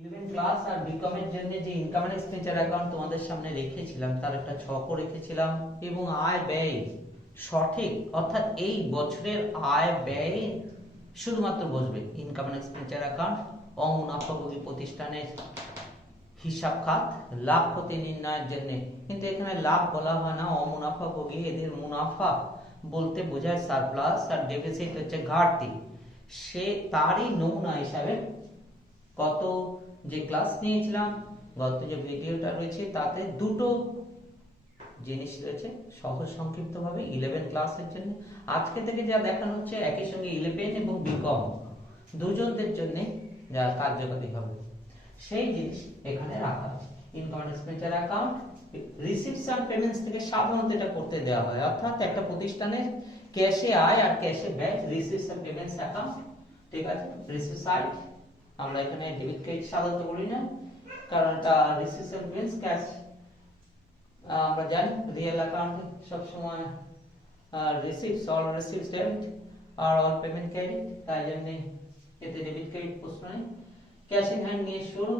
11 class আর BCom এর জন্য যে ইনকাম এন্ড এক্সপেন্ডিচার অ্যাকাউন্ট তোমাদের সামনে রেখেছিলাম তার একটা ছকও রেখেছিলাম এবং আয় ব্যয় সঠিক অর্থাৎ এই বছরের আয় ব্যয় শুধুমাত্র বসবে ইনকাম এন্ড এক্সপেন্ডিচার অ্যাকাউন্ট অমুনাফাভোগী প্রতিষ্ঠানের হিসাব খাত লাভ ক্ষতি নির্ণয়ের জন্য। কিন্তু এখানে লাভ বলা হয় না, অমুনাফাভোগী এদের মুনাফা বলতে বোঝায় সারপ্লাস আর ডেফিসিট হচ্ছে ঘাটতি। সে তারই নমুনা হিসাবে গত যে ক্লাস নিয়েছিলাম, গত যে ভিডিওটা রয়েছে তাতে দুটো জিনিস রয়েছে সহজ সংক্ষিপ্ত ভাবে 11 ক্লাসের জন্য। আজকে থেকে যা দেখানো হচ্ছে একই সঙ্গে 11 এবং বিকম দুজনদের জন্য যা কার্যকরী হবে সেই জিনিস এখানে রাখা হয়। ইনকাম এন্ড এক্সপেন্ডিচার অ্যাকাউন্ট রিসিভস এন্ড পেমেন্টস থেকে সাধারণত এটা করতে দেওয়া হয়, অর্থাৎ একটা প্রতিষ্ঠানের ক্যাশে আয় আর ক্যাশে ব্যয় রিসিভস এন্ড পেমেন্টস অ্যাকাউন্ট। ঠিক আছে, রিসিভ সাইড আমরা এখানে ডেবিট ক্রেডিট সাধারণত করি না, কারণ এটা রিসিভস এন্ড পেমেন্টস ক্যাশ আমরা জানি রিয়েল অ্যাকাউন্টে সব সময় রিসিভস অল রিসিভস ডেবিট আর অল পেমেন্ট ক্রেডিট, তাই জন্য এতে ডেবিট ক্রেডিট প্রশ্ন নেই। ক্যাশ ইন হ্যান্ড নিয়ে শুরু,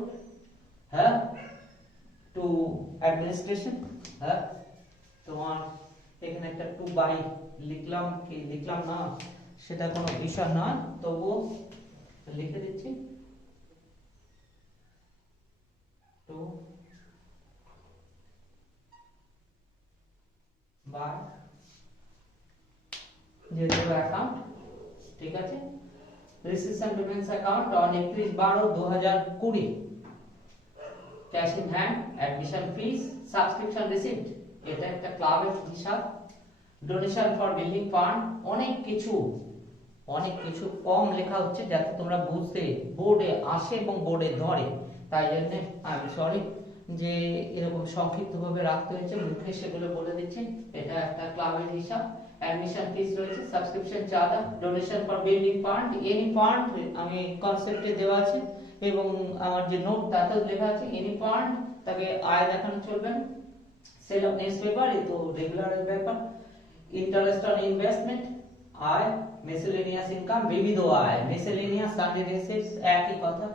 হ্যাঁ, টু অ্যাডমিনিস্ট্রেশন, হ্যাঁ তোমার এখানে একটা টু বাই লিখলাম কি লিখলাম না সেটা কোনো বিষয় নয়, তবুও লিখে দিচ্ছি টু বাই যেহেতু অ্যাকাউন্ট। ঠিক আছে, রিসিভস and payments account on 31/12/2020, cash in hand, admission fees, subscription receipt, এটা একটা ক্লাবের হিসাব, ডোনেশন ফর বিল্ডিং ফান্ড, অনেক কিছু কম লেখা হচ্ছে যাতে তোমরা বুঝতে বোর্ডে আসে এবং বোর্ডে ধরে, তাই জন্য আমি সরি যে এরকম সংক্ষিপ্ত ভাবে রাখতে হয়েছে, মুখে সেগুলো বলে দিচ্ছি। এটা একটা ক্লাবের হিসাব, অ্যাডমিশন ফিস রয়েছে, সাবস্ক্রিপশন চাঁদা, donation for building fund, any fund আমি কনসেপ্টে দেওয়া আছে এবং আমার যে নোট তাতেও লেখা আছে এনি ফান্ড, তাকে আয় দেখানো চলবে না। সেল অফ নিউজ পেপার এই তো রেগুলার ব্যাপার, ইন্টারেস্ট অন ইনভেস্টমেন্ট আয়, মিসেলেনিয়াস ইনকাম বিবিধ আয়, মিসেলেনিয়াস সানডে রিসিভস একই কথা,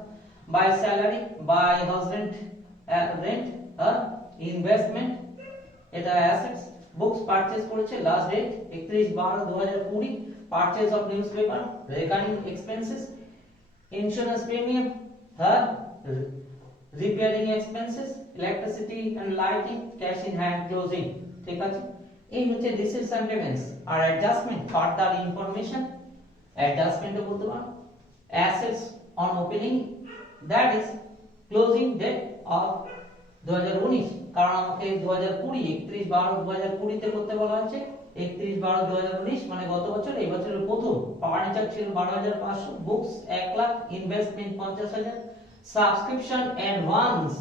by salary by house rent rent investment এটা অ্যাসেটস, বুকস পারচেজ করেছে last date 31/12/2020, purchase of newspaper, recurring expenses, insurance premium, হ্যাঁ, repairing expenses, electricity and lighting, cash in hand closing. ঠিক আছে, এই হচ্ছে রিসিভস এন্ড পেমেন্টস। আর adjustment further information, adjustment বলতে পারো assets on opening that is closing date of 2019, কারণ আমাকে 2020 31/12/2020 তে করতে বলা হয়েছে। 31/12/2019 মানে গত বছর, এই বছরের প্রথম। ফার্নিচার ছিল 12,500, books 1 lakh, investment 50,000, subscription advance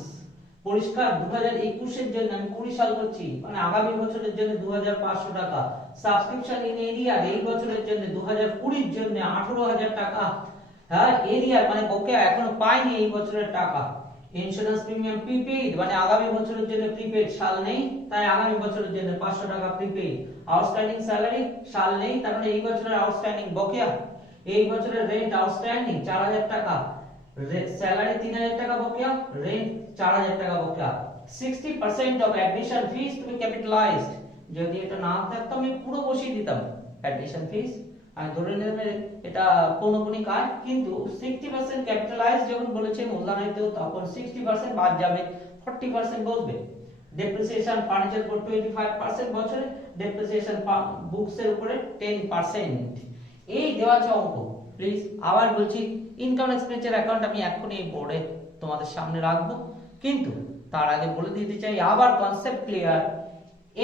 পরিষ্কার 2021 এর জন্য আমি 20 সাল করছি, মানে আগামী বছরের জন্য 2,500 টাকা, সাবস্ক্রিপশন ইন এরিয়া এই বছরের জন্য 2020 এর জন্য 18,000 টাকা, হ্যাঁ এরিয়া মানে বকেয়া এখনো পাইনি এই বছরের টাকা। ইন্স্যুরেন্স প্রিমিয়াম প্রিপেইড মানে আগামী বছরের জন্য প্রিপেইড, সাল নেই তাই আগামী বছরের জন্য 500 টাকা প্রিপেইড। আউটস্ট্যান্ডিং স্যালারি, সাল নেই তার মানে এই বছরের আউটস্ট্যান্ডিং বকেয়া। এই বছরের রেন্ট আউটস্ট্যান্ডিং 4,000 টাকা, স্যালারি 3,000 টাকা বকেয়া, রেন্ট 4,000 টাকা বকেয়া। 60% of admission fees to be capitalised, যদি এটা না থাকতো আমি পুরো বসিয়ে দিতাম অ্যাডমিশন ফিস, আমি ধরে নেবে এটা পৌনঃপুনিক আয়, কিন্তু 60% ক্যাপিটালাইজ যখন বলেছে মূল্যায়নিত তখন 60% বাদ যাবে, 40% বসবে। ডেপ্রিসিয়েশন ফার্নিচার উপর 25% বছরে, ডেপ্রিসিয়েশন বুকস এর উপরে 10%। এই দেওয়া আছে অঙ্ক। প্লিজ আবার বলছি, ইনকাম এক্সপেন্ডিচার অ্যাকাউন্ট আমি এখনই এই বোর্ডে তোমাদের সামনে রাখবো, কিন্তু তার আগে বলে দিতে চাই আবার কনসেপ্ট ক্লিয়ার।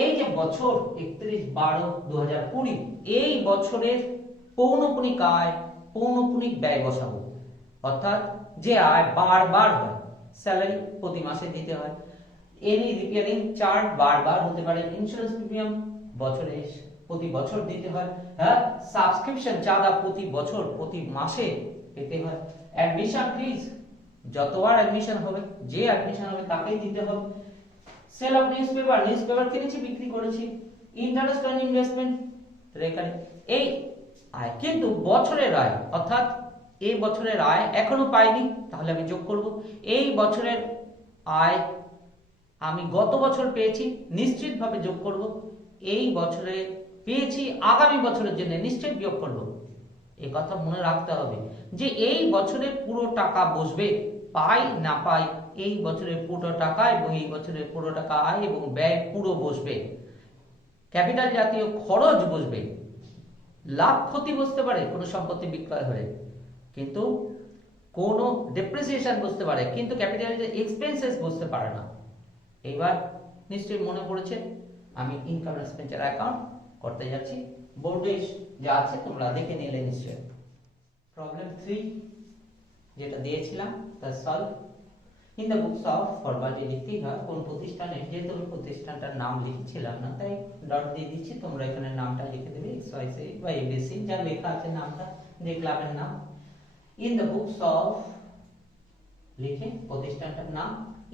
এই যে বছর 31/12/2020 এই বছরের পৌনঃপুনিক আয়, পৌনঃপুনিক ব্যয় বসাবো, অর্থাৎ যে আয় বারবার হয়, স্যালারি প্রতি মাসে দিতে হয়, এনি রিপেয়ারিং চার্জ বারবার হতে পারে, ইন্স্যুরেন্স প্রিমিয়াম বছরে প্রতি বছর দিতে হয়, হ্যাঁ সাবস্ক্রিপশন চাঁদা প্রতি বছর প্রতি মাসে পেতে হয়, অ্যাডমিশন ফিস যতবার অ্যাডমিশন হবে যে অ্যাডমিশন হবে তাকেই দিতে হবে, সেল অফ নিউজ পেপার কিনেছি বিক্রি করেছি, ইন্টারেস্ট অন ইনভেস্টমেন্ট রেকারিং, এই আয় কিন্তু বছরের আয় অর্থাৎ এই বছরের আয় এখনো পাইনি, তাহলে আমি যোগ করব। এই বছরের আয় আমি গত বছর পেয়েছি, নিশ্চিতভাবে যোগ করব। এই বছরে পেয়েছি, আগামী বছরের জন্য নিশ্চয়ই বিয়োগ করব। এই কথা মনে রাখতে হবে যে এই বছরে পুরো টাকা বসবে, পাই না পাই, এই বছরের পুরো টাকা এবং এই বছরের পুরো টাকা আয় এবং ব্যয় পুরো বসবে। ক্যাপিটাল জাতীয় খরচ বসবে, লাভ ক্ষতি বসতে পারে কোনো সম্পত্তি বিক্রয় হলে, কিন্তু কোনো ডেপ্রিসিয়েশন বসতে পারে, কিন্তু ক্যাপিটাল এক্সপেন্সেস বসতে পারে না। এইবার নিশ্চয়ই মনে পড়েছে আমি ইনকাম এক্সপেন্ডিচার অ্যাকাউন্ট করতে যাচ্ছি। বোর্ডে যা আছে তোমরা দেখে নিলে নিশ্চয়ই। প্রবলেম 3 যেটা দিয়েছিলাম তা solve. In the books of for budget লিখতেই হয় কোন প্রতিষ্ঠানের, যেহেতু আমি প্রতিষ্ঠানটার নাম লিখছিলাম না তাই ডট দিয়ে দিচ্ছি, তোমরা এখানে নামটা লিখে দেবে XYZ বা ABC যা লেখা আছে নামটা, যে ক্লাবের নাম। ইন দ্য বুকস অফ লিখে প্রতিষ্ঠানটার নাম,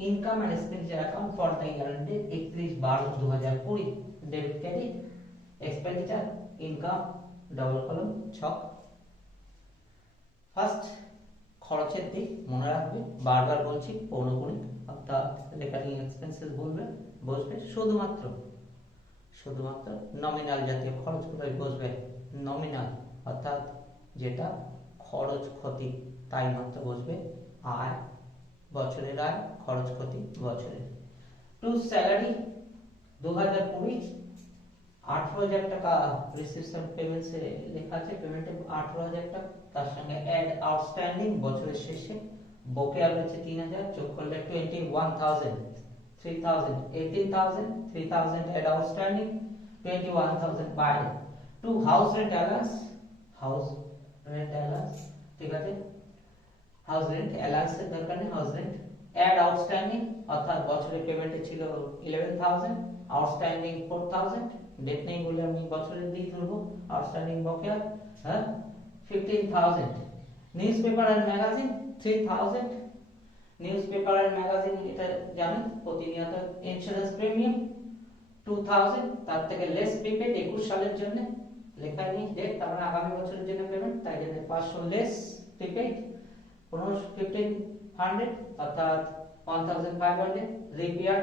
income and expenditure account for the year ended 31/12/2020, debit credit expenditure income double কলম ছক। ফার্স্ট খরচের দিক মনে রাখবে, বারবার বলছি পৌনঃপুনিক অর্থাৎ রেকারিং এক্সপেন্সেস বসবে শুধুমাত্র নমিনাল জাতীয় খরচগুলোই বসবে। নমিনাল অর্থাৎ যেটা খরচ ক্ষতি তাই মাত্র বসবে। আয় বছরের আয়, খরচ ক্ষতি বছরের। টু স্যালারি 2020 18,000 টাকা রিসিপশন পেমেন্টস এ লেখা আছে, পেমেন্টে 18,000 টাকা, তার সঙ্গে অ্যাড আউটস্ট্যান্ডিং বছরের শেষে বকেয়া রয়েছে 3,000, যোগ করলে 21,000, 3,000, 18,000, 3,000 অ্যাড আউটস্ট্যান্ডিং, 21,000 বাইরে। টু হাউস রেন্ট অ্যালাউন্স, ঠিক আছে, হাউস রেন্ট অ্যালাউন্স এর দরকার নেই, হাউস রেন্ট অ্যাড আউটস্ট্যান্ডিং অর্থাৎ বছরের পেমেন্টে ছিল 11,000, আউটস্ট্যান্ডিং 4,000, ডেট নেই বলে আমি বছরের দিয়ে ধরবো, আউটস্ট্যান্ডিং বকেয়া 15,000। Newspaper and magazine 3,000, newspaper and magazine এটা জানেন প্রতিনিয়ত ইন্স্যুরেন্স প্রিমিয়াম 2,000, তার থেকে লেস প্রিপেড 21 সালের জন্য লেখা নেই ডেট, তার মানে আগামী বছরের জন্য পেমেন্ট, তাই জন্য 500 লেস প্রিপেড। 1500 অর্থাৎ 1,500, রিপেয়ার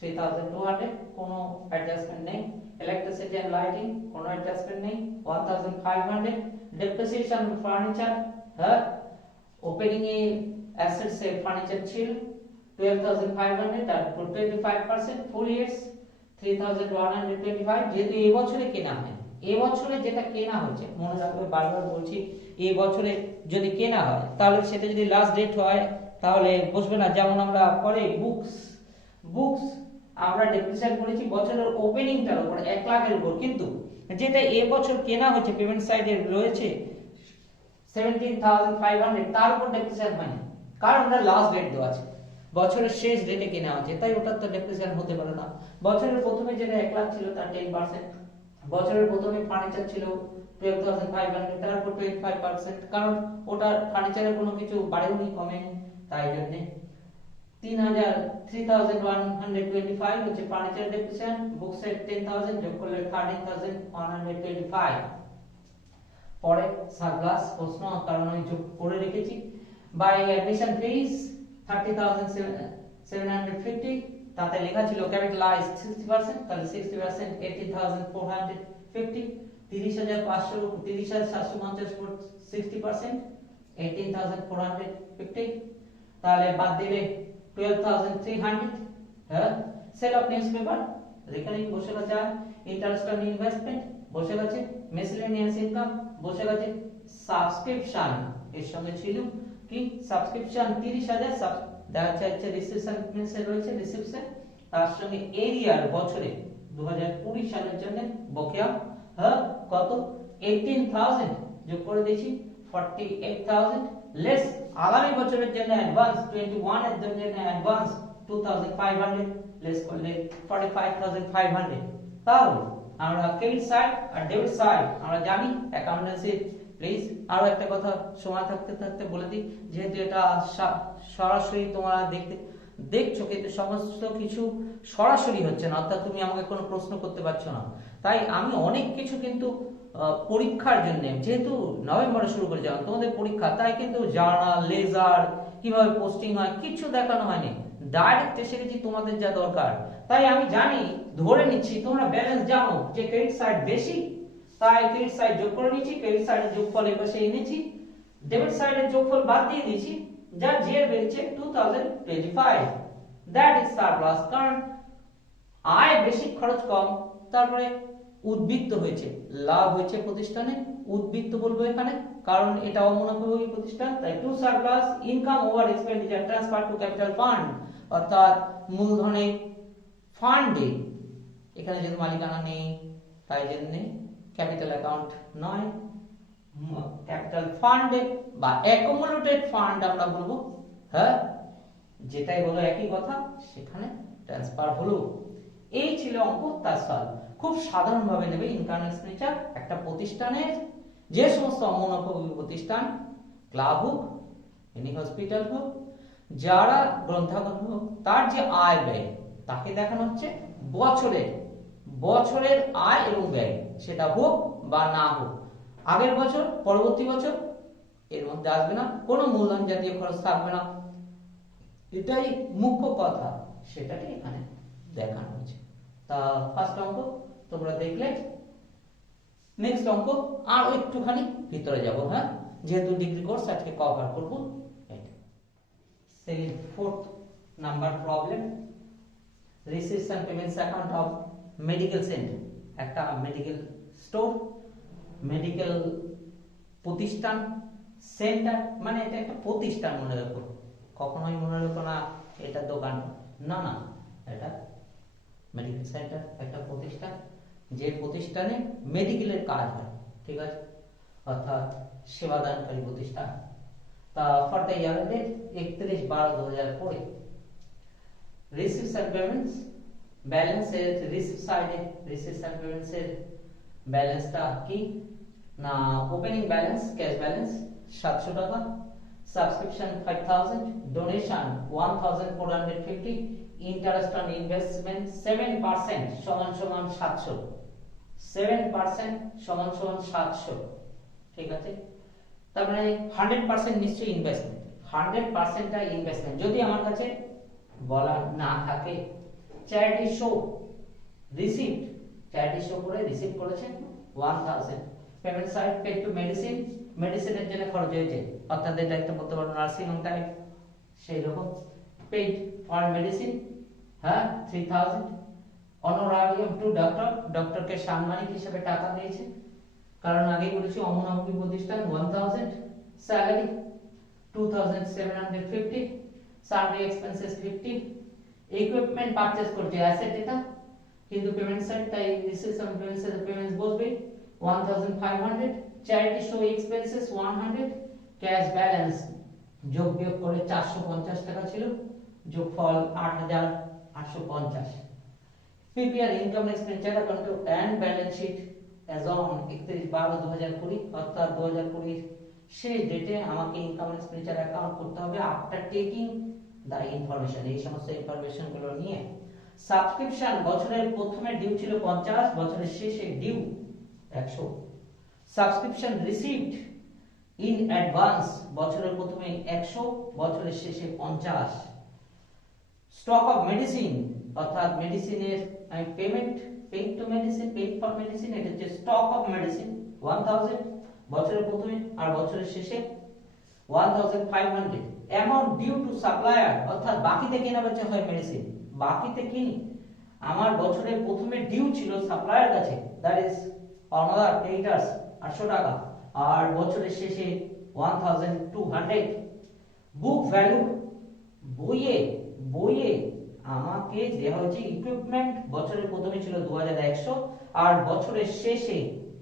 3,200, কোনো অ্যাডজাস্টমেন্ট নেই। ইলেকট্রিসিটি এন্ড লাইটিং কোনো অ্যাডজাস্টমেন্ট নেই, 1,500। ডেপ্রিসিয়েশন ফার্নিচার, ওপেনিং এ অ্যাসেটস এর ফার্নিচার ছিল 12,500, তার 25% ফুল ইয়ার্স 3,125, যেহেতু এই বছরে কেনা হয়, এই বছরে যেটা কেনা হচ্ছে মনে রাখবে, বারবার বলছি এই বছরে যদি কেনা হয় তাহলে সেটা যদি লাস্ট ডেট হয় তাহলে বসবে না। যেমন আমরা পরে বুকস আমরা ডেপ্রিসিয়েশন করেছি বছরের ওপেনিংটার উপর 1 লাখের উপর, কিন্তু যেটা এই বছর কেনা হচ্ছে পেমেন্ট সাইডে রয়েছে 17,500, তার উপর ডেপ্রিসিয়েশন হয়নি, কারণ ওটা লাস্ট ডেট দেওয়া আছে, বছরের শেষ ডেটে কেনা হচ্ছে, তাই ওটার তো ডেপ্রিসিয়েশন হতে পারে না। বছরের প্রথমে যেটা 1 লাখ ছিল তার 10%, বছরের প্রথমে ফার্নিচার ছিল 12,500, তার উপর 25%, কারণ ওটা ফার্নিচারের কোনো কিছু বাড়েনি কমেনি, তাই জন্য 3,125 হচ্ছে ফার্নিচার ডেপ্রিসিয়েশন, বুকস এর 10,000 যোগ করলে 13,125। পরে সারপ্লাস প্রশ্ন, কারণ আমি যোগ করে রেখেছি। বাই অ্যাডমিশন ফিস 30,750, তাতে লেখা ছিল ক্যাপিটালাইজ 60%, তাহলে 60% 18,450, 30,500 30,750 উপর 60% 18,450, তাহলে বাদ দিলে 12,300। সেল অফ নিউজপেপার রেকারিং বসে গেছে, ইন্টারেস্ট অন ইনভেস্টমেন্ট বসে গেছে, মিসেলেনিয়াস ইনকাম বসে গেছে, সাবস্ক্রিপশন এর সঙ্গে ছিল কি সাবস্ক্রিপশন 30,000, দেখা যাচ্ছে রিসিপশন মেসে রয়েছে রিসিপশন, তার সঙ্গে এরিয়ার বছরে 2020 সালের জন্য বকেয়া কত 18,000, যোগ করে দিয়েছি 48,000, লেস আগামী বছরের জন্য অ্যাডভান্স 21 এর জন্য অ্যাডভান্স 2,500, লেস করলে 45,500। তাহলে আমরা ক্রেডিট সাইড আর ডেবিট সাইড আমরা জানি অ্যাকাউন্টেন্সি। প্লিজ আরো একটা কথা সময় থাকতে থাকতে বলে দিই, যেহেতু এটা সরাসরি তোমরা দেখছো কিন্তু সমস্ত কিছু সরাসরি হচ্ছে না, অর্থাৎ তুমি আমাকে কোনো প্রশ্ন করতে পারছো না, তাই আমি অনেক কিছু কিন্তু পরীক্ষার জন্য, যেহেতু নভেম্বরে শুরু করে যাওয়া তোমাদের পরীক্ষা, তাই কিন্তু জার্নাল, লেজার, কিভাবে পোস্টিং হয় কিছু দেখানো হয়নি, ডাইরেক্ট এসে গেছি তোমাদের যা দরকার। তাই আমি জানি, ধরে নিচ্ছি তোমরা ব্যালেন্স জানো যে ক্রেডিট সাইড বেশি, তাই ক্রেডিট সাইড যোগ করে নিচ্ছি, ক্রেডিট সাইডের যোগফল এর পাশে এনেছি, ডেবিট সাইডের যোগফল বাদ দিয়ে দিয়েছি, যা যে বেরিয়েছে 2025, দ্যাট ইজ সারপ্লাস। কারণ আয় বেশি খরচ কম, তারপরে উদ্বৃত্ত হয়েছে, লাভ হয়েছে প্রতিষ্ঠানে, উদ্বৃত্ত বলবো এখানে কারণ এটা অমুনাফাভোগী প্রতিষ্ঠান, তাই to surplus income over expenditure transfer to capital fund, অর্থাৎ মূলধনের ফান্ডে, এখানে যেহেতু মালিকানা নেই তাই জন্য ক্যাপিটাল অ্যাকাউন্ট নয়, ক্যাপিটাল ফান্ডে বা অ্যাকুমুলেটেড ফান্ড আমরা বলবো, হ্যাঁ যেটাই বলো একই কথা, সেখানে ট্রান্সফার হলো। এই ছিল অঙ্ক, তার সলভ খুব সাধারণভাবে নেবে। ইনকাম এক্সপেন্ডিচার একটা প্রতিষ্ঠানের, যে সমস্ত অমুনাফাভোগী প্রতিষ্ঠান, ক্লাব হোক, এনি হসপিটাল হোক, যারা গ্রন্থাগার হোক, তার যে আয় ব্যয় তাকে দেখানো হচ্ছে বছরের আয় এবং ব্যয়, সেটা হোক বা না হোক, আগের বছর পরবর্তী বছর এর মধ্যে আসবে না, কোনো মূলধন জাতীয় খরচ থাকবে না, এটাই মুখ্য কথা, সেটাই এখানে দেখানো হচ্ছে। তা ফার্স্ট অঙ্ক তোমরা দেখলে, নেক্সট অঙ্ক আরো একটুখানি ভিতরে যাব, হ্যাঁ যেহেতু ডিগ্রি কোর্স আজকে কভার করব। সেই 4th number problem, receipts and payments account of medical centre, একটা মেডিকেল স্টোর, মেডিকেল প্রতিষ্ঠান, সেন্টার মানে এটা একটা প্রতিষ্ঠান, মনে রাখো, কখনোই মনে রাখো না এটা দোকান, না না, এটা মেডিকেল সেন্টার একটা প্রতিষ্ঠান, যে প্রতিষ্ঠানে মেডিকেলের কাজ হয়, ঠিক আছে, অর্থাৎ সেবাদানকারী প্রতিষ্ঠান। তা for the year date 31/12/2020, receipts and payments balance এর রিসিপ্ট সাইডে, রিসিটস এন্ড পেমেন্টস এর ব্যালেন্সটা কি না, ওপেনিং ব্যালেন্স ক্যাশ ব্যালেন্স 700 টাকা, subscription 5000, donation 1450, interest on investment 7% সমান সমান 700, 7% সমান সমান 700, ঠিক আছে। তার মানে 100% নিশ্চয়ই ইনভেস্টমেন্ট, 100%টা ইনভেস্টমেন্ট। যদি আমার কাছে বলা না থাকে, charity show receipt, charity show করে রিসিভ করেছেন 1000, payment side paid to medicine, মেডিসিনের জন্য খরচ হয়েছে, অর্থাৎ এটা একটা বলতে পারো নার্সিং হোম টাইপ, সেই রকম পেড ফর মেডিসিন, হ্যাঁ 3000, অনারারিয়াম টু ডক্টর, ডক্টরকে সাম্মানিক হিসেবে টাকা দিয়েছে, কারণ আগেই বলেছি অমুনাফাভোগী প্রতিষ্ঠান, 1000, salary 2750, survey expenses 50, equipment purchase করছে, অ্যাসেট এটা, কিন্তু পেমেন্ট সাইড তাই রিসিটস এন্ড পেমেন্টস এর পেমেন্টস বসবে 1500, charity show expenses 100, cash balance যোগ বিয়োগ করে 450 টাকা ছিল, যোগফল 8850। Prepare income expenditure account and balance sheet as on 31/12/2020, অর্থাৎ 2020 শেষ ডেটে আমাকে ইনকাম এক্সপেন্ডিচার অ্যাকাউন্ট করতে হবে আফটার টেকিং দা ইনফরমেশন, এই সমস্ত ইনফরমেশন গুলো নিয়ে। সাবস্ক্রিপশন বছরের প্রথমে ডিউ ছিল 50, বছরের শেষে due 100। Subscription received in advance, বছরের প্রথমে 100, বছরের শেষে 50। স্টক অফ মেডিসিন, অর্থাৎ মেডিসিনের payment, paid two medicine, paid for medicine, এটা হচ্ছে স্টক অফ মেডিসিন 1000, বছরের প্রথমে আর বছরের শেষে 1500। অ্যামাউন্ট ডিউ টু সাপ্লায়ার, অর্থাৎ বাকিতে কেনা বেচা হয় মেডিসিন, বাকিতে কিনি, আমার বছরের প্রথমে ডিউ ছিল সাপ্লায়ার কাছে, দ্যাট ইজ অনাদার ক্রেডিটরস 800 টাকা, আর বছরের শেষে 1200। বুক ভ্যালু, বইয়ে আমাকে দেওয়া হয়েছে ইকুইপমেন্ট, বছরের প্রথমে ছিল 2100 আর বছরের শেষে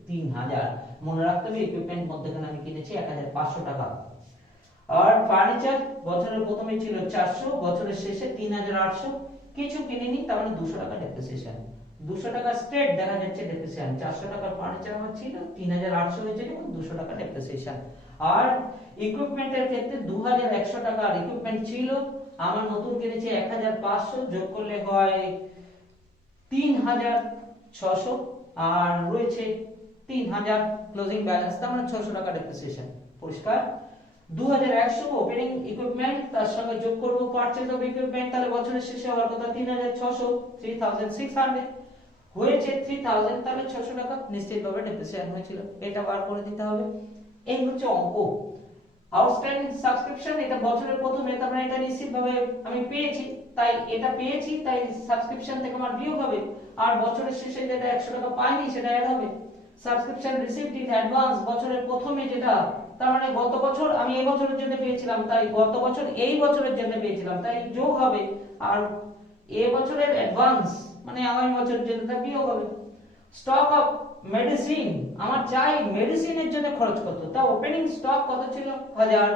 3000, মনে রাখতে হবে ইকুইপমেন্ট মধ্যখানে আমি কিনেছি 1500 টাকা। আর ফার্নিচার বছরের প্রথমে ছিল 400, বছরের শেষে 3800, কিছু কিনিনি, তার মানে 200 টাকা ডেপ্রিসিয়েশন, 200 টাকা স্ট্রেট দেখা যাচ্ছে ডেপ্রিসিয়েশন, 400 টাকার ফার্নিচার আমার ছিল, 3800 হয়েছিল এবং 200 টাকা ডেপ্রিসিয়েশন। আর ইকুইপমেন্টের ক্ষেত্রে 2100 টাকার ইকুইপমেন্ট ছিল, আমার নতুন কিনেছি 1500, যোগ করলে হয় 3600, আর রয়েছে 3000 ক্লোজিং ব্যালেন্স, তার মানে 600 টাকা ডেপ্রিসিয়েশন। পরিষ্কার? 2100 ওপেনিং ইকুইপমেন্ট, তার সঙ্গে যোগ করব পারচেজ অফ ইকুইপমেন্ট, তাহলে বছরের শেষে হওয়ার কথা 3600, 3600 হয়েছে 3000, তাহলে 600 টাকা নিশ্চিতভাবে ডেপ্রিসিয়েশন হয়েছিল। এটা বার করে দিতে হবে। এই হচ্ছে অঙ্ক। আউটস্ট্যান্ডিং সাবস্ক্রিপশন, এটা বছরের প্রথমে, তার মানে এটা নিশ্চিতভাবে আমি পেয়েছি, তাই এটা পেয়েছি, তাই সাবস্ক্রিপশন থেকে আমার বিয়োগ হবে। আর বছরের শেষে যেটা 100 টাকা পাইনি সেটা অ্যাড হবে। সাবস্ক্রিপশন রিসিভড ইন অ্যাডভান্স, বছরের প্রথমে যেটা, তার মানে গত বছর আমি এই বছরের জন্য পেয়েছিলাম, তাই গত বছর এই বছরের জন্য পেয়েছিলাম, তাই যোগ হবে। আর এই বছরের অ্যাডভান্স মানে আগামী বছরের জন্য তা বিয়োগ হবে। স্টক অফ মেডিসিন, আমার চাই মেডিসিনের জন্য খরচ কত, তা ওপেনিং স্টক কত ছিল 1000,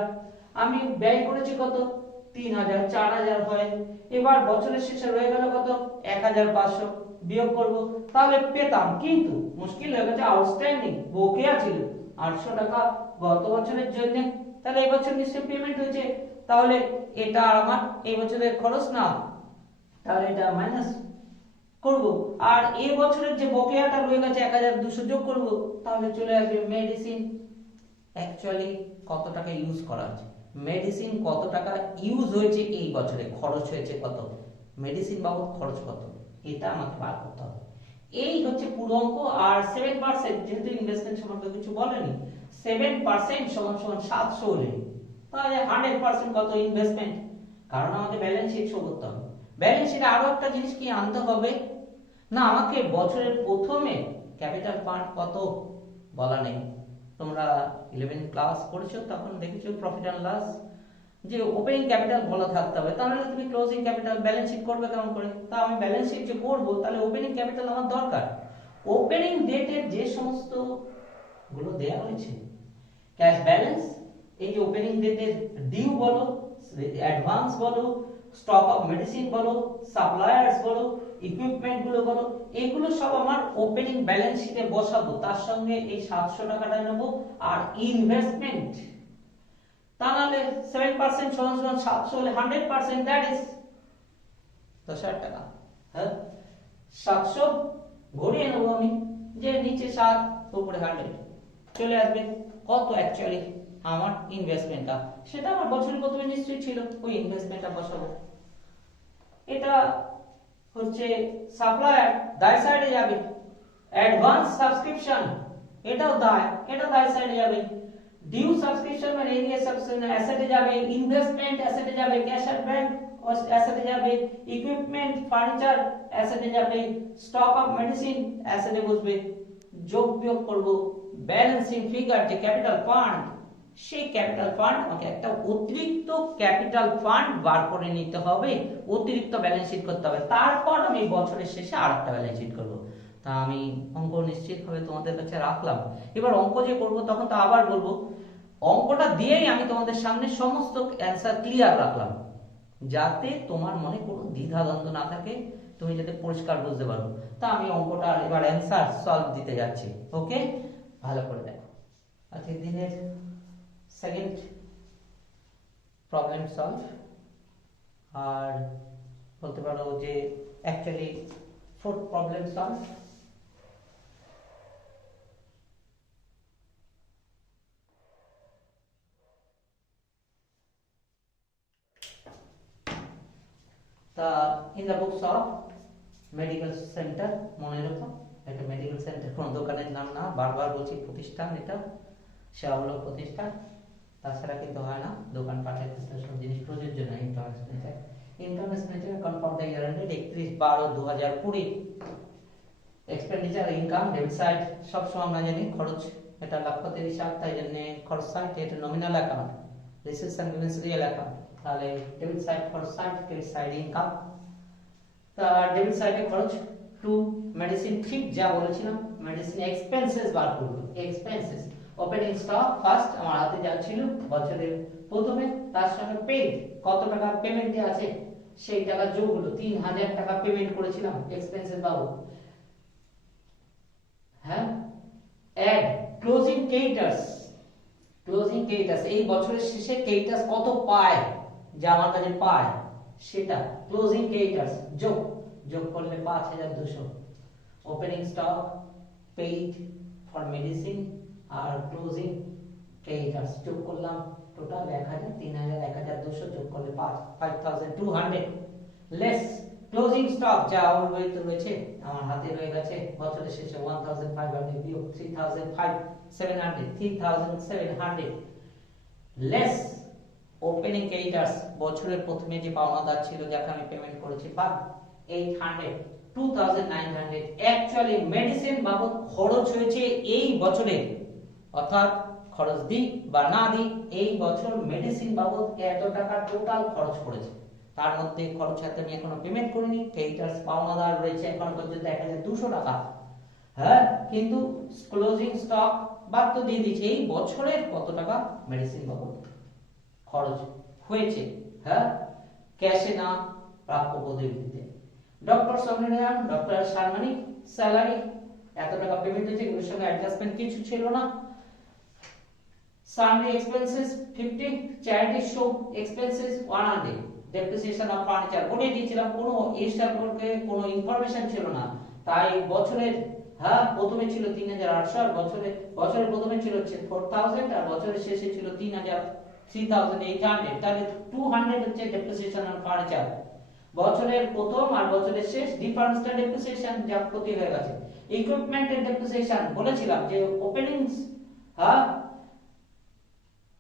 আমি ব্যয় করেছি কত 3000, 4000 হয়। এবার বছরের শেষে রয়ে গেল কত 1500, বিয়োগ করব, তাহলে পেতাম। কিন্তু মুশকিল হয়ে গেছে, আউটস্ট্যান্ডিং বকেয়া ছিল 800 টাকা গত বছরের জন্য, তাহলে এই বছর নিশ্চয়ই পেমেন্ট হয়েছে, তাহলে এটা আমার এই বছরের খরচ না, তাহলে এটা মাইনাস করব। আর এই বছরের যে বকেয়াটা রয়ে গেছে 1200 যোগ করব, তাহলে চলে আসবে মেডিসিন। অ্যাকচুয়ালি কত টাকা ইউজ করা আছে, মেডিসিন কত টাকা ইউজ হয়েছে এই বছরে, খরচ হয়েছে কত, মেডিসিন বাবদ খরচ কত, এটা আমাকে বার করতে হবে। এই হচ্ছে পুরো অঙ্ক। আর 7%, যেহেতু ইনভেস্টমেন্ট সম্পর্কে কিছু বলেনি, 7% সমান সমান 700 হলে, তাহলে 100% কত ইনভেস্টমেন্ট, কারণ আমাকে ব্যালেন্স শিট শো করতে হবে। ব্যালেন্স শিটে আরো একটা জিনিস কি আনতে হবে না, আমাকে বছরের প্রথমে ক্যাপিটাল ফান্ড কত বলা নেই, তোমরা 11 ক্লাস পড়েছো তখন দেখেছো প্রফিট এন্ড লস, যে ওপেনিং ক্যাপিটাল বলা থাকতে হবে, তাহলে তুমি ক্লোজিং ক্যাপিটাল ব্যালেন্স শিট করবে কেমন করে। তা আমি ব্যালেন্স শিট যে করবো, তাহলে ওপেনিং ক্যাপিটাল আমার দরকার। ওপেনিং ডেটের যে সমস্ত গুলো দেয়া হয়েছে, ক্যাশ ব্যালেন্স, এই যে ওপেনিং ডেটের ডিউ বলো, অ্যাডভান্স বলো, স্টক অফ মেডিসিন বলো, সাপ্লায়ার্স বলো, ইকুইপমেন্ট গুলো বলো, এগুলো সব আমার ওপেনিং ব্যালেন্স শিটে বসাবো। তার সঙ্গে এই 700 টাকাটা নেব। আর ইনভেস্টমেন্ট, তা নাহলে 7% সমান সমান 700 হলে 100%, দ্যাট ইজ 10,000 টাকা। হ্যাঁ, 700 ঘুরিয়ে নেব আমি, যে নিচে 7 উপরে 100 চলে আসবে। কত অ্যাকচুয়ালি আমার ইনভেস্টমেন্টটা, সেটা আমার বছরের প্রথমে নিশ্চয়ই ছিল, ওই ইনভেস্টমেন্টটা বসাবো। এটা হচ্ছে সাপ্লায়ার, দায় সাইডে যাবে। অ্যাডভান্স সাবস্ক্রিপশন, এটাও দায়, এটা দায় সাইডে যাবে। ডিউ সাবস্ক্রিপশন মানে এরিয়া সাবস্ক্রিপশন অ্যাসেটে যাবে। ইনভেস্টমেন্ট অ্যাসেটে যাবে। ক্যাশ এট ব্যাংক অ্যাসেটে যাবে। ইকুইপমেন্ট ফার্নিচার অ্যাসেটে যাবে। স্টক অফ মেডিসিন অ্যাসেটে বসবে। যোগ বিয়োগ করব, ব্যালেন্সিং ফিগার যে ক্যাপিটাল ফান্ড, সেই ক্যাপিটাল ফান্ড আমাকে একটা অতিরিক্ত ক্যাপিটাল ফান্ড বার করে নিতে হবে, অতিরিক্ত ব্যালেন্স শিট করতে হবে, তারপর আমি বছরের শেষে আরেকটা ব্যালেন্স শিট করব। তা আমি অঙ্ক নিশ্চিতভাবে তোমাদের কাছে রাখলাম। এবার অঙ্ক যে করব তখন তো আবার বলবো, অঙ্কটা দিয়েই আমি তোমাদের সামনে সমস্ত অ্যান্সার ক্লিয়ার রাখলাম, যাতে তোমার মনে কোনো দ্বিধাদ্বন্দ্ব না থাকে, তুমি যাতে পরিষ্কার বুঝতে পারো। তা আমি অঙ্কটা এবার অ্যান্সার সলভ দিতে যাচ্ছি। ওকে, ভালো করে দেখো। আজকের দিনের সেকেন্ড প্রবলেম সলভ, আর বলতে পারো যে actually fourth problem solve. in the books of medical center, মনে রাখো এটা মেডিকেল সেন্টার, কোন দোকানের নাম না, বারবার বলছি প্রতিষ্ঠান, এটা সেবামূলক প্রতিষ্ঠান, তাছাড়া কিন্তু হয় না। দোকান পাটের ক্ষেত্রে সব জিনিস প্রযোজ্য না। International account for the year ended 31/12/2020। Expenditure, income, debit side সব সময় আমরা জানি খরচ, এটা লাখপতির হিসাব, তাই জন্য খরচ সাইড, এটা নমিনাল অ্যাকাউন্ট, রিসিভস এন্ড পেমেন্টস রিয়েল অ্যাকাউন্ট, তাহলে ডেবিট সাইড খরচ সাইড, ক্রেডিট সাইড ইনকাম। তা ডেবিট সাইডে খরচ টু মেডিসিন, ঠিক যা বলেছিলাম, মেডিসিন এক্সপেন্সেস বার করব। এক্সপেন্সেস, ওপেনিং স্টক ফার্স্ট আমার হাতে যা ছিল বছরের প্রথমে, তার সঙ্গে পেইড, কত টাকা পেমেন্টে আছে সেই টাকা যোগ হলো, 3000 টাকা পেমেন্ট করেছিলাম এক্সপেন্সেস বাবু। হ্যাঁ, add closing creditors, closing creditors এই বছরের শেষে ক্রেডিটর্স কত পায়, যা আমার কাছে পায় সেটা, ক্লোজিং ক্রেডিটর্স যোগ করলে 5200। Opening stock, paid, for medicine আর ক্লোজিং ক্রেডিটার্স যোগ করলাম টোটাল 1000 3000 1200 যোগ করলে 5200 লেস ক্লোজিং স্টক যা অলওয়েজ রয়েছে আমার হাতে রয়ে গেছে বছরের শেষে 1500 বিয়োগ 3700 লেস ওপেনিং ক্রেডিটার্স বছরের প্রথমে যে পাওনাদার ছিল যাকে আমি পেমেন্ট করেছি বা 800 2900 অ্যাকচুয়ালি মেডিসিন বাবদ খরচ হয়েছে এই বছরে, অর্থাৎ খরচ দিই বা না দিই এই বছর মেডিসিন বাবদ এত টাকা টোটাল খরচ করেছে, তার মধ্যে খরচ হাতে আমি এখনো পেমেন্ট করিনি। ক্রেডিটার্স পাওনাদার রয়েছে এখনো পর্যন্ত 1200 টাকা, হ্যাঁ, কিন্তু ক্লোজিং স্টক বাদ তো দিয়ে দিয়েছি এই বছরের কত টাকা মেডিসিন বাবদ খরচ হয়েছে, হ্যাঁ, ক্যাশে না প্রাপ্য পদ্ধতিতে। ডক্টর সমীরণ ডক্টর সারমানিক স্যালারি এত টাকা পেমেন্ট হয়েছে, এর সঙ্গে অ্যাডজাস্টমেন্ট কিছু ছিল না। Sunday expenses 50, charity show expenses 100, depreciation of furniture বলে দিয়েছিলাম, কোনো এই সম্পর্কে কোনো ইনফরমেশন ছিল না, তাই বছরের হ্যাঁ প্রথমে ছিল 3800 আর বছরের প্রথমে ছিল 4000 আর বছরের শেষে ছিল 3800, তাহলে 200 হচ্ছে ডেপ্রিসিয়েশন অন ফার্নিচার বছরের প্রথম আর বছরের শেষ ডিফারেন্সটা ডেপ্রিসিয়েশন যা ক্ষতি হয়ে গেছে। ইকুইপমেন্টের ডেপ্রিসিয়েশন বলেছিলাম যে ওপেনিংস হ্যাঁ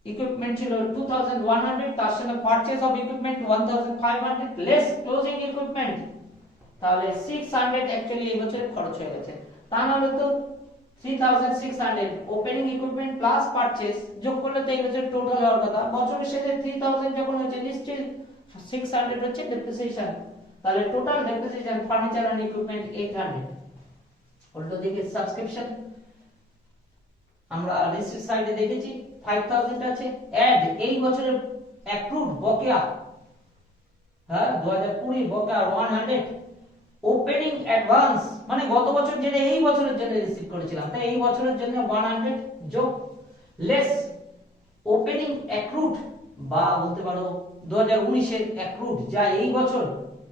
ইকুইপমেন্ট ছিল 2100, তার সঙ্গে purchase of equipment 1500 less closing equipment, তাহলে 600 অ্যাকচুয়ালি এই বছরে খরচ হয়ে গেছে। তা নাহলে তো 3600 ওপেনিং ইকুইপমেন্ট প্লাস পারচেজ যোগ করলে তো এই বছর টোটাল হওয়ার কথা, বছরের শেষে 3000 যখন হচ্ছে নিশ্চয়ই 600 হচ্ছে ডেপ্রিসিয়েশন, তাহলে total depreciation furniture and equipment 800। উল্টো দিকে সাবস্ক্রিপশন আমরা রিসিট সাইডে দেখেছি 5000 আছে, অ্যাড এই বছরের অ্যাক্রুড বকেয়া হ্যাঁ 2020 বকেয়া 100, ওপেনিং অ্যাডভান্স মানে গত বছর যেটা এই বছরের জন্য রিসিভ করেছিলাম তাই এই বছরের জন্য 100 যোগ লেস ওপেনিং অ্যাক্রুড বা বলতে পারো 2019 এর অ্যাক্রুড যা এই বছর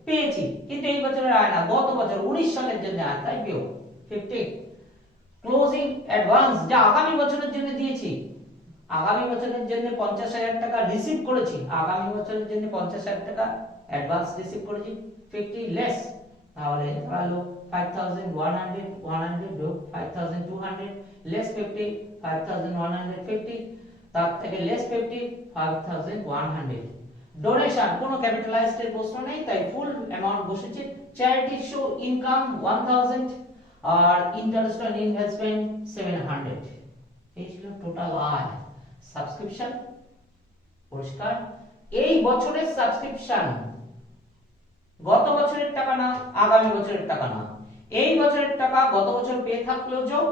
পেয়েছি কিন্তু এই বছরের আয় না, গত বছর 19 সালের জন্য আয় তাই বিয়োগ 50, ক্লোজিং অ্যাডভান্স যা আগামী বছরের জন্য দিয়েছি, আগামী বছরের জন্য 50000 টাকা রিসিভ করেছি, আগামী বছরের জন্য 50000 টাকা অ্যাডভান্স রিসিভ করেছি 50 লেস, তাহলে হলো 5100 যোগ 5200 লেস 50 5150, তার থেকে লেস 50 5100। ডোনেশন কোনো ক্যাপিটালাইজড এর প্রশ্ন নেই তাই ফুল অ্যামাউন্ট বসেছে। চ্যারিটি শো ইনকাম 1000 আর ইন্টারেস্ট অন ইনভেস্টমেন্ট 700, এই ছিল টোটাল আয়। সাবস্ক্রিপশন পরিষ্কার, এই বছরের সাবস্ক্রিপশন গত বছরের টাকা না আগামী বছরের টাকা না, এই বছরের টাকা গত বছর পেয়ে থাকলেও যোগ,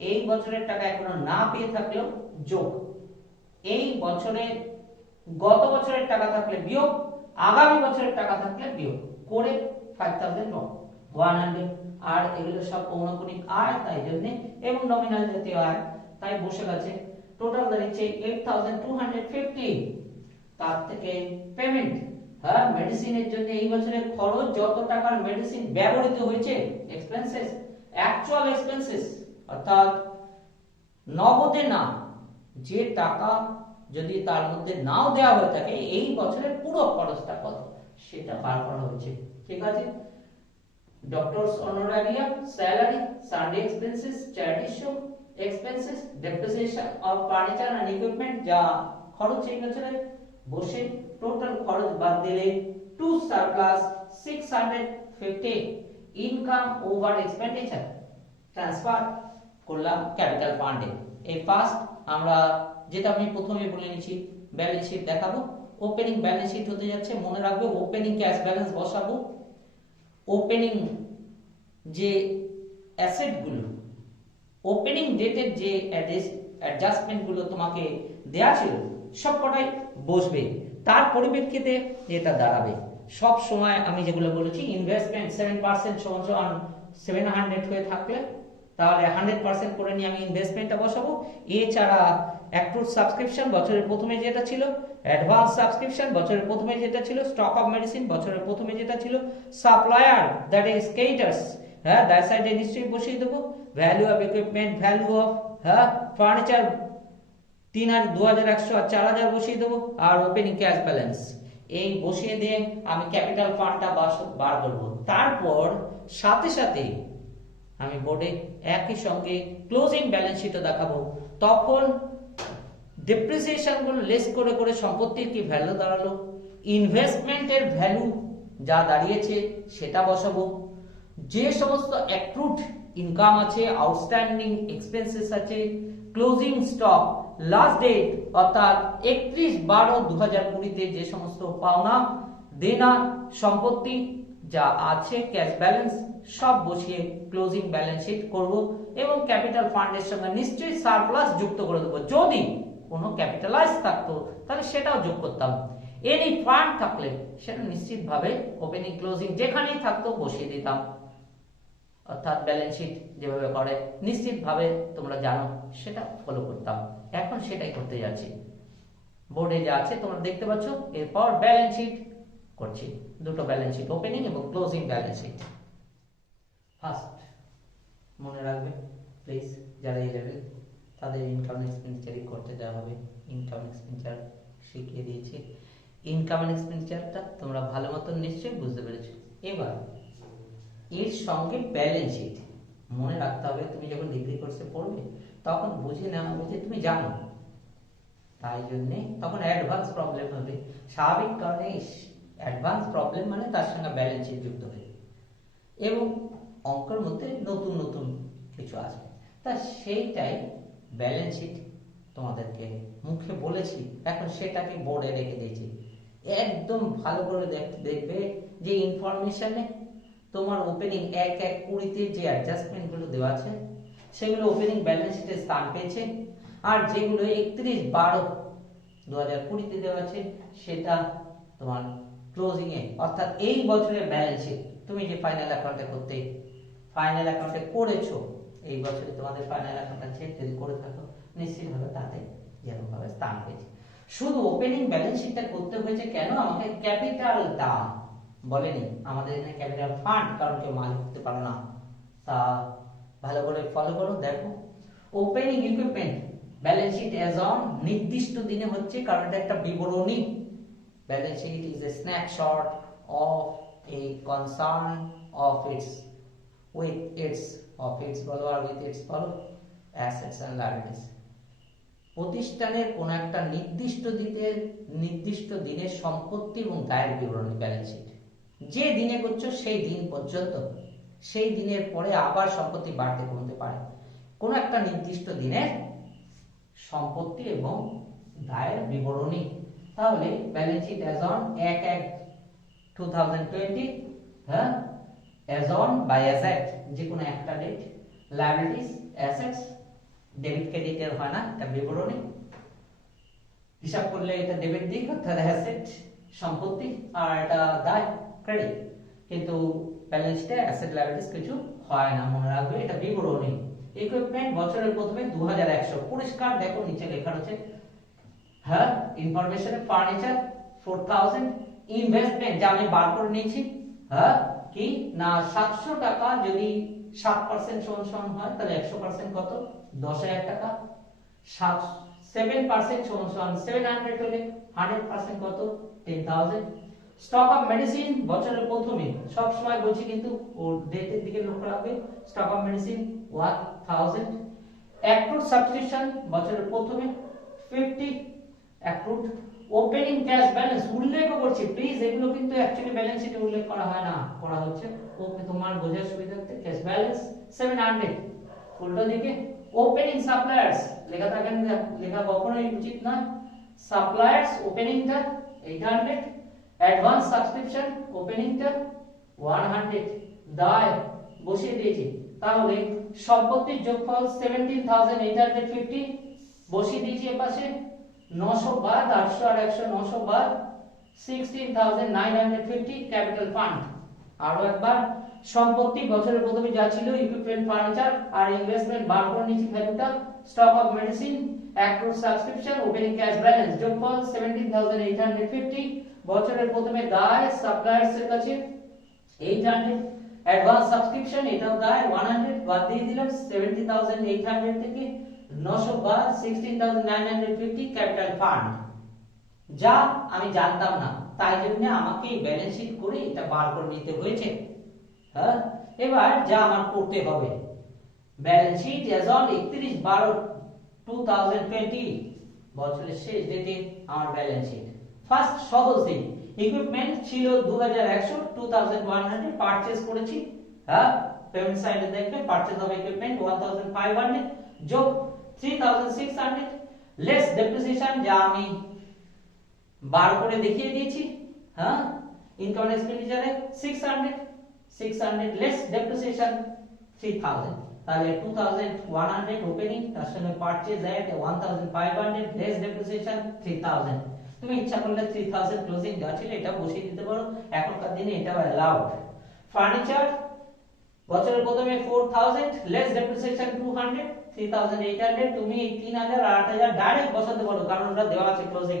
এই বছরের টাকা এখনো না পেয়ে থাকলেও যোগ, এই বছরের গত বছরের টাকা থাকলে বিয়োগ, আগামী বছরের টাকা থাকলে বিয়োগ করে 5100, আর এগুলো সব পৌনঃপুনিক আয় তাই জন্য এবং নমিনাল জাতীয় আয় তাই বসে গেছে। টোটাল দাঁড়িয়েছে 8250, তার থেকে পেমেন্ট হ্যাঁ মেডিসিনের জন্য এই বছরের খরচ যত টাকার মেডিসিন ব্যবহৃত হয়েছে এক্সপেন্সেস অ্যাকচুয়াল এক্সপেন্সেস অর্থাৎ নগদে না, যে টাকা যদি তার মধ্যে নাও দেওয়া হয়ে থাকে এই বছরের পুরো খরচটা কত সেটা বার করা হয়েছে, ঠিক আছে। Doctors honorarium salary sundry expenses charity show expenses depreciation of furniture and equipment যা খরচ এই বছরে বসে টোটাল খরচ বাদ দিলে to surplus 650 income over expenditure transfer করলাম ক্যাপিটাল ফান্ডে। এই ফার্স্ট আমরা যেটা আমি প্রথমে বলে নিয়েছি ব্যালেন্স শিট দেখাবো, ওপেনিং ব্যালেন্স শিট হতে যাচ্ছে, মনে রাখবে ওপেনিং ক্যাশ ব্যালেন্স বসাবো, ওপেনিং যে অ্যাসেট গুলো ওপেনিং ডেটের যে অ্যাডজাস্টমেন্ট গুলো তোমাকে দেয়া ছিল সবকটাই বসবে, তার পরিপ্রেক্ষিতে এটা দাঁড়াবে সব সময় আমি যেগুলো বলেছি ইনভেস্টমেন্ট 7% সমান 700 হয়ে থাকলে তাহলে 100% করে নিয়ে আমি ইনভেস্টমেন্টটা বসাবো। এছাড়া অ্যাক্রুড সাবস্ক্রিপশন বছরের প্রথমে যেটা ছিল, অ্যাডভান্স সাবস্ক্রিপশন বছরের প্রথমে যেটা ছিল, স্টক অফ মেডিসিন বছরের প্রথমে যেটা ছিল, সাপ্লায়ার দ্যাট ইজ ক্রেডিটর্স হ্যাঁ দ্যাট সাইডে নিশ্চয়ই বসিয়ে দেবো value of equipment, value of হ্যাঁ ফার্নিচার 2100 আর 4000 বসিয়ে দেবো, আর ওপেনিং ক্যাশ ব্যালেন্স এই বসিয়ে দিয়ে আমি ক্যাপিটাল ফান্ডটা বার করবো। তারপর সাথে সাথে আমি বোর্ডে একই সঙ্গে ক্লোজিং ব্যালেন্স শিটও দেখাবো। তখন ডেপ্রিসিয়েশন গুলো লেস করে করে সম্পত্তির কি ভ্যালু দাঁড়ালো, ইনভেস্টমেন্টের ভ্যালু যা দাঁড়িয়েছে সেটা বসাবো, যে সমস্ত অ্যাক্রুড ইনকাম আছে, আউটস্ট্যান্ডিং এক্সপেন্সেস আছে, ক্লোজিং স্টক, লাস্ট ডেট অর্থাৎ 31/12/2020 যে সমস্ত পাওনা দেনা সম্পত্তি যা আছে ক্যাশ ব্যালেন্স সব বসিয়ে ক্লোজিং ব্যালেন্স শিট করব এবং ক্যাপিটাল ফান্ডের সঙ্গে নিশ্চয়ই সারপ্লাস যুক্ত করে দেবো। যদি কোনো ক্যাপিটালাইজ থাকতো তাহলে সেটাও যোগ করতাম, এনি ফান্ড থাকলে সেটা নিশ্চিতভাবে ওপেনিং ক্লোজিং যেখানেই থাকতো বসিয়ে দিতাম, অর্থাৎ ব্যালেন্স শিট যেভাবে করে নিশ্চিতভাবে তোমরা জানো সেটা ফলো করতাম। এখন সেটাই করতে যাচ্ছি, বোর্ডে যা আছে তোমরা দেখতে পাচ্ছ। এরপর ব্যালেন্স শিট করছি, দুটো ব্যালেন্স শিট ওপেনিং এবং ক্লোজিং ব্যালেন্স শিট। ফার্স্ট মনে রাখবে প্লিজ, যারা এই লেভেল তাদের ইনকাম এক্সপেন্ডিচারই করতে দেওয়া হবে। ইনকাম এক্সপেন্ডিচার শিখিয়ে দিয়েছি, ইনকাম এক্সপেন্ডিচারটা তোমরা ভালো মতন নিশ্চয়ই বুঝতে পেরেছো। এবার এর সঙ্গে ব্যালেন্স শিট মনে রাখতে হবে। তুমি যখন ডিগ্রি কোর্সে পড়বে তখন বুঝে না বুঝে তুমি জানো, তাই জন্যে তখন অ্যাডভান্স প্রবলেম হবে। স্বাভাবিক কারণে অ্যাডভান্স প্রবলেম মানে তার সঙ্গে ব্যালেন্স শিট যুক্ত হবে এবং অঙ্কের মধ্যে নতুন নতুন কিছু আসবে। তা সেইটাই ব্যালেন্স শিট তোমাদেরকে মুখে বলেছি, এখন সেটাকে বোর্ডে রেখে দিয়েছি। একদম ভালো করে দেখবে যে ইনফরমেশনে তোমার ওপেনিং 1/1/20 যে অ্যাডজাস্টমেন্ট গুলো দেওয়া আছে সেগুলো ওপেনিং ব্যালেন্স শিটে স্থান পেয়েছে, আর যেগুলো 31/12/2020 দেওয়া আছে সেটা তোমার ক্লোজিং এ অর্থাৎ এই বছরের ব্যালেন্স শিট তুমি যে ফাইনাল অ্যাকাউন্টে করেছো, এই বছরে তোমাদের ফাইনাল অ্যাকাউন্ট আছে যদি করে থাকো নিশ্চিতভাবে তাতে যেরকম ভাবে স্থান পেয়েছে। শুধু ওপেনিং ব্যালেন্স শিটটা করতে হয়েছে কেন, আমাকে ক্যাপিটাল দাম বলেনি, আমাদের এখানে ক্যাপিটাল ফান্ড কারণ কেউ মালিক হতে পারে না। তা ভালো করে ফলো করো, দেখো opening equipment balance sheet as on নির্দিষ্ট দিনে হচ্ছে কারণ এটা একটা বিবরণী। Balance sheet is a snapshot of a concern of its বলো আর উইথ ইটস বলো অ্যাসেটস এন্ড লায়াবিলিটিস। প্রতিষ্ঠানের কোন একটা নির্দিষ্ট দিনের সম্পত্তি এবং দায়ের বিবরণী ব্যালেন্স শিট। যে দিনে করছো সেই দিন পর্যন্ত, সেই দিনের পরে আবার সম্পত্তি বাড়তে কমতে পারে, কোন একটা নির্দিষ্ট দিনের সম্পত্তি এবং দায়ের বিবরণী। তাহলে ব্যালেন্স শিট অ্যাজ অন 1/1/2020 হ্যাঁ অ্যাজ অন বাই অ্যাসেট যে কোনো একটা ডেট, লায়াবিলিটিস অ্যাসেটস ডেবিট ক্রেডিটের হয় না, এটা বিবরণী হিসাব করলে এটা ডেবিট দিক অর্থাৎ অ্যাসেট সম্পত্তি আর এটা দায় ক্রেডিট, কিন্তু ব্যালেন্স শিটে অ্যাসেট লায়াবিলিটিস কিছু হয় না, মনে রাখবে এটা বিবরণী। ইকুইপমেন্ট বছরের প্রথমে 2100 পরিষ্কার দেখো নিচে লেখা আছে হ্যাঁ ইনফরমেশন ফার্নিচার 4000, ইনভেস্টমেন্ট যা আমি বার করে নিয়েছি হ্যাঁ কি না 700 টাকা যদি 7% সমান হয় তাহলে 100% কত 10,000 টাকা, 7% সমান 700 হলে 100% কত 10,000। স্টক অফ মেডিসিন বছরের প্রথমে সব সময় বলছি কিন্তু ও ডেটের দিকে লক্ষ্য রাখবে, stock of medicine 1000। Accrued subscription বছরের প্রথমে 50 অ্যাক্রুড। ওপেনিং ক্যাশ ব্যালেন্স উল্লেখ করছি প্লিজ, এগুলো কিন্তু অ্যাকচুয়ালি ব্যালেন্স শিটে উল্লেখ করা হয় না, করা হচ্ছে ওকে তোমার বোঝার সুবিধার্থে। ক্যাশ ব্যালেন্স 700 উল্টো দিকে। ওপেনিং সাপ্লায়ার্স লেখা থাকেন, লেখা কখনোই উচিত নয়। সাপ্লায়ার্স ওপেনিংটা 800, অ্যাডভান্স সাবস্ক্রিপশন ওপেনিংটা 100, দায় বসিয়ে দিয়েছি। তাহলে সম্পত্তির যোগফল 17,850 বসিয়ে দিয়েছি এপাশে, 900 বাদ 800 আর 100 900 বাদ 16,950 ক্যাপিটাল ফান্ড। আরো একবার সম্পত্তি বছরের প্রথমে যা ছিল ইকুইপমেন্ট ফার্নিচার আর ইনভেস্টমেন্ট বার করে নিয়েছি ভ্যালুটা, stock of medicine accrued subscription opening cash balance যোগফল 17,850 বছরের প্রথমে দায় সাপ্লায়ার্স এর কাছে 800, অ্যাডভান্স সাবস্ক্রিপশন এটাও দেয় 100 বাদ দিয়ে দিলাম 70800 থেকে 900 বা 16950 ক্যাপিটাল ফান্ড, যা আমি জানতাম না, তাই জন্য আমাকে ব্যালেন্স শিট করে এটা বার করে নিতে হয়েছে। হ্যাঁ, এবার যা আমার করতে হবে, ব্যালেন্স শিট অ্যাজ অন 31/12/2020 বছরের শেষ ডেটে আমার ব্যালেন্স শিট। ফার্স্ট সহজ দিন, ইকুইপমেন্ট ছিল 2100, 2100 পারচেজ করেছি। হ্যাঁ, পেমেন্ট সাইডে দেখবে পারচেজ অফ ইকুইপমেন্ট 1500 যোগ 3600 লেস ডেপ্রিসিয়েশন, যা আমি বার করে দেখিয়ে দিয়েছি। হ্যাঁ, ইনকাম এক্সপেন্ডিচারে 600 লেস ডেপ্রিসিয়েশন 3000, তাহলে 2100 ওপেনিং, তার সঙ্গে পারচেজ এট 1500 লেস ডেপ্রিসিয়েশন 3000। তুমি ইচ্ছা করলে 3000 ক্লোজিং যা ছিল এটা বসিয়ে দিতে পারো, এখনকার দিনে এটা অ্যালাউড। ফার্নিচার বছরের প্রথমে 4000 লেস ডেপ্রিসিয়েশন 200, 3800, তুমি এই 3000 আর 8000 ডাইরেক্ট বসাতে পারো, কারণ ওটা দেওয়া আছে ক্লোজিং।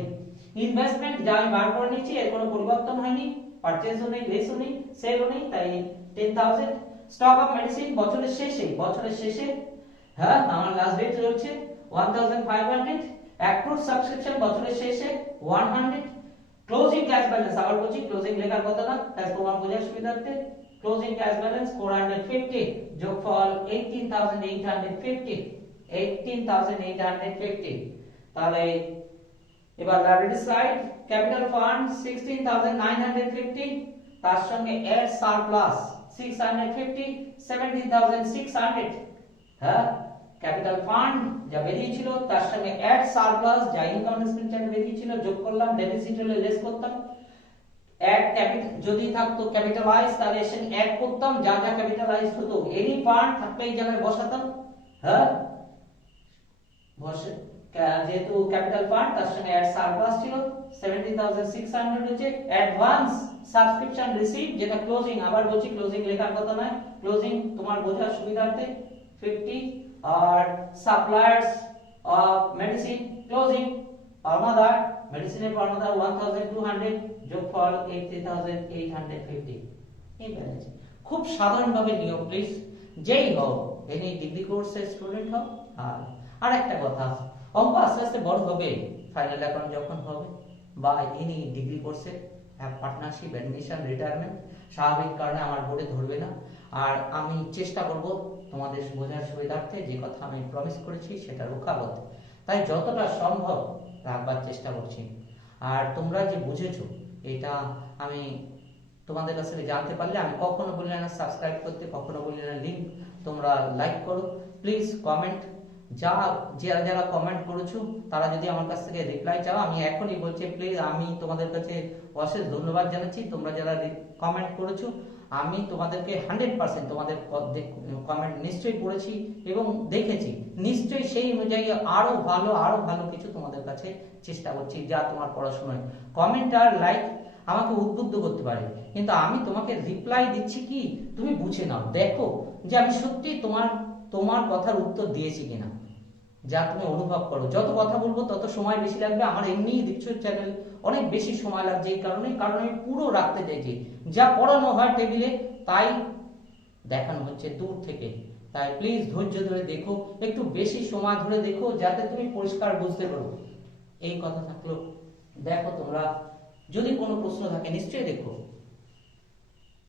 ইনভেস্টমেন্ট যা আমি বার করে নিয়েছি এর কোনো পরিবর্তন হয়নি, পারচেজও নেই, লেসও নেই, সেলও নেই, তাই 10000। স্টক অফ মেডিসিন বছরের শেষে হ্যাঁ আমার লাস্ট ডেট রয়েছে 1500, অ্যাক্রুড সাবস্ক্রিপশন বছরের শেষে 100, ক্লোজিং ক্যাশ ব্যালেন্স, আবার বলছি ক্লোজিং লেখার কথা না, তাই তোমার বোঝার সুবিধার্থে ক্লোজিং ক্যাশ ব্যালেন্স 450 যোগফল 18850, তাহলে এবার লাইবিলিটি সাইড ক্যাপিটাল ফান্ড 16950, তার সঙ্গে এর সারপ্লাস 650, 17600। হ্যাঁ, ক্যাপিটাল ফান্ড যা বেরিয়েছিল তার সঙ্গে অ্যাড সারপ্লাস যা ইনকাম এক্সপেন্ডিচার বেরিয়েছিল যোগ করলাম, ডেফিসিট হলে লেস করতাম, অ্যাড ক্যাপিটাল যদি থাকতো ক্যাপিটালাইজ তাহলে এসে অ্যাড করতাম, যা যা ক্যাপিটালাইজ হতো এনি ফান্ড থাকলে এই জায়গায় বসাতাম। হ্যাঁ, বসে যেহেতু ক্যাপিটাল ফান্ড তার সঙ্গে অ্যাড সারপ্লাস ছিল 70600 হচ্ছে, অ্যাডভান্স সাবস্ক্রিপশন রিসিভ যেটা ক্লোজিং, আবার বলছি ক্লোজিং লেখার কথা নয়, ক্লোজিং তোমার বোঝার সুবিধার্থে 50, আর সাপ্লায়ার্স অফ মেডিসিন ক্লোজিং পাওনাদার, মেডিসিনের পাওনাদার 1200 যোগফল 83850। এই ব্যালেন্স খুব সাধারণভাবে নিও প্লিজ, যেই হও এনি ডিগ্রি কোর্সের স্টুডেন্ট হও। আর একটা কথা, অঙ্ক আস্তে আস্তে বড় হবে, ফাইনাল অ্যাকাউন্ট যখন হবে বা এনি ডিগ্রি কোর্সে পার্টনারশিপ, অ্যাডমিশন, রিটায়ারমেন্ট স্বাভাবিক কারণে আমার বোর্ডে ধরবে না, আর আমি চেষ্টা করব তোমাদের বোঝার সুবিধার্থে যে কথা আমি প্রমিস করেছি সেটা রক্ষা করতে, তাই যতটা সম্ভব রাখবার চেষ্টা করছি। আর তোমরা যে বুঝেছো এটা আমি তোমাদের কাছে জানতে পারলে, আমি কখনো বলি না সাবস্ক্রাইব করতে, কখনো বলি না লিংক তোমরা লাইক করো, প্লিজ কমেন্ট, যারা কমেন্ট করেছো তারা যদি আমার কাছ থেকে রিপ্লাই চাও আমি এখনই বলছি, প্লিজ আমি তোমাদের কাছে অশেষ ধন্যবাদ জানাচ্ছি। তোমরা যারা কমেন্ট করেছো আমি তোমাদেরকে 100% তোমাদের কমেন্ট নিশ্চয়ই পড়েছি এবং দেখেছি, নিশ্চয়ই সেই অনুযায়ী আরো ভালো কিছু তোমাদের কাছে চেষ্টা করছি, যা তোমার পড়াশোনায় কমেন্ট আর লাইক আমাকে উদ্বুদ্ধ করতে পারে, কিন্তু আমি তোমাকে রিপ্লাই দিচ্ছি কি তুমি বুঝে নাও, দেখো যে আমি সত্যি তোমার কথার উত্তর দিয়েছি কিনা, যা তুমি অনুভব করো। যত কথা বলবো তত সময় বেশি লাগবে, আমার এমনিই দেখছো চ্যানেল অনেক বেশি সময় লাগছে, এই কারণ আমি পুরো রাখতে চাইছি, যা পড়ানো হয় টেবিলে তাই দেখানো হচ্ছে দূর থেকে, তাই প্লিজ ধৈর্য ধরে দেখো, একটু বেশি সময় ধরে দেখো যাতে তুমি পরিষ্কার বুঝতে পারো। এই কথা থাকলো, দেখো তোমরা যদি কোনো প্রশ্ন থাকে নিশ্চয়ই দেখো।